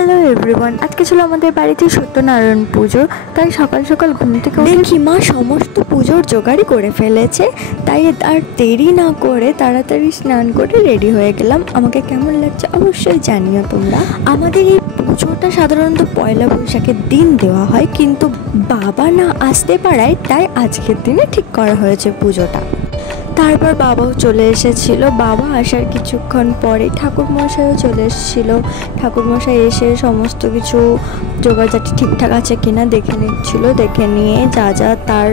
Hello everyone, আজকে ছিল আমাদের বাড়িতে সত্যনারায়ণ পুজো। তাই সকাল সকাল ঘুম থেকে দেখি মা সমস্ত পুজোর জোগাড়ই করে ফেলেছে। তাই আর দেরি না করে তাড়াতাড়ি স্নান করে রেডি হয়ে গেলাম। আমাকে কেমন লাগছে অবশ্যই জানিও তোমরা। আমাদের এই পুজোটা সাধারণত পয়লা বৈশাখের দিন দেওয়া হয়, কিন্তু বাবা না আসতে পারায় তাই আজকের দিনে ঠিক করা হয়েছে পুজোটা। তারপর বাবাও চলে এসেছিল। বাবা আসার কিছুক্ষণ পরে ঠাকুরমশাইও চলে এসেছিলো। ঠাকুরমশাই এসে সমস্ত কিছু জোগাড়জাটি ঠিকঠাক আছে কিনা দেখে নিচ্ছিল। দেখে নিয়ে যা যা তার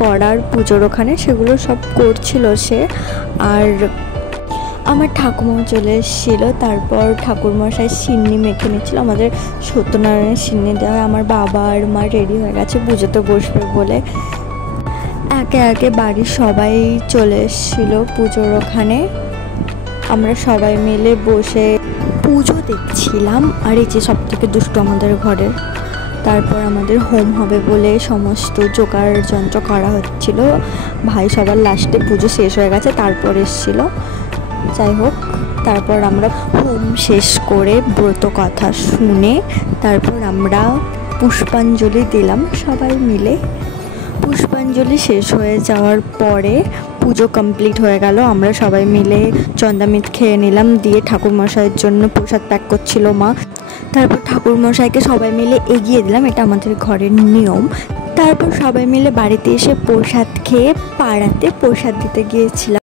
করার পুজোর ওখানে সেগুলো সব করছিল সে। আর আমার ঠাকুমাও চলে এসেছিলো। তারপর ঠাকুরমশাই সিন্নি মেখে নিচ্ছিল। আমাদের সত্যনারায়ণের সিন্নি দেওয়া হয়। আমার বাবা আর মা রেডি হয়ে গেছে পুজোতে বসবে বলে। একে একে বাড়ির সবাই চলে এসেছিল পুজোর ওখানে। আমরা সবাই মিলে বসে পুজো দেখছিলাম। আর এই যে সব থেকে দুষ্টু আমাদের ঘরের। তারপর আমাদের হোম হবে বলে সমস্ত জোগাড় যন্ত্র করা হচ্ছিল। ভাই সবার লাস্টে পুজো শেষ হয়ে গেছে তারপর এসেছিল। যাই হোক, তারপর আমরা হোম শেষ করে ব্রত কথা শুনে তারপর আমরা পুষ্পাঞ্জলি দিলাম সবাই মিলে। পুষ্পাঞ্জলি শেষ হয়ে যাওয়ার পরে পুজো কমপ্লিট হয়ে গেল। আমরা সবাই মিলে চন্দামিত খেয়ে নিলাম। দিয়ে ঠাকুরমশাইয়ের জন্য প্রসাদ প্যাক করছিল মা। তারপর ঠাকুরমশাইকে সবাই মিলে এগিয়ে দিলাম, এটা আমাদের ঘরের নিয়ম। তারপর সবাই মিলে বাড়িতে এসে প্রসাদ খেয়ে পাড়াতে প্রসাদ দিতে গিয়েছিলাম।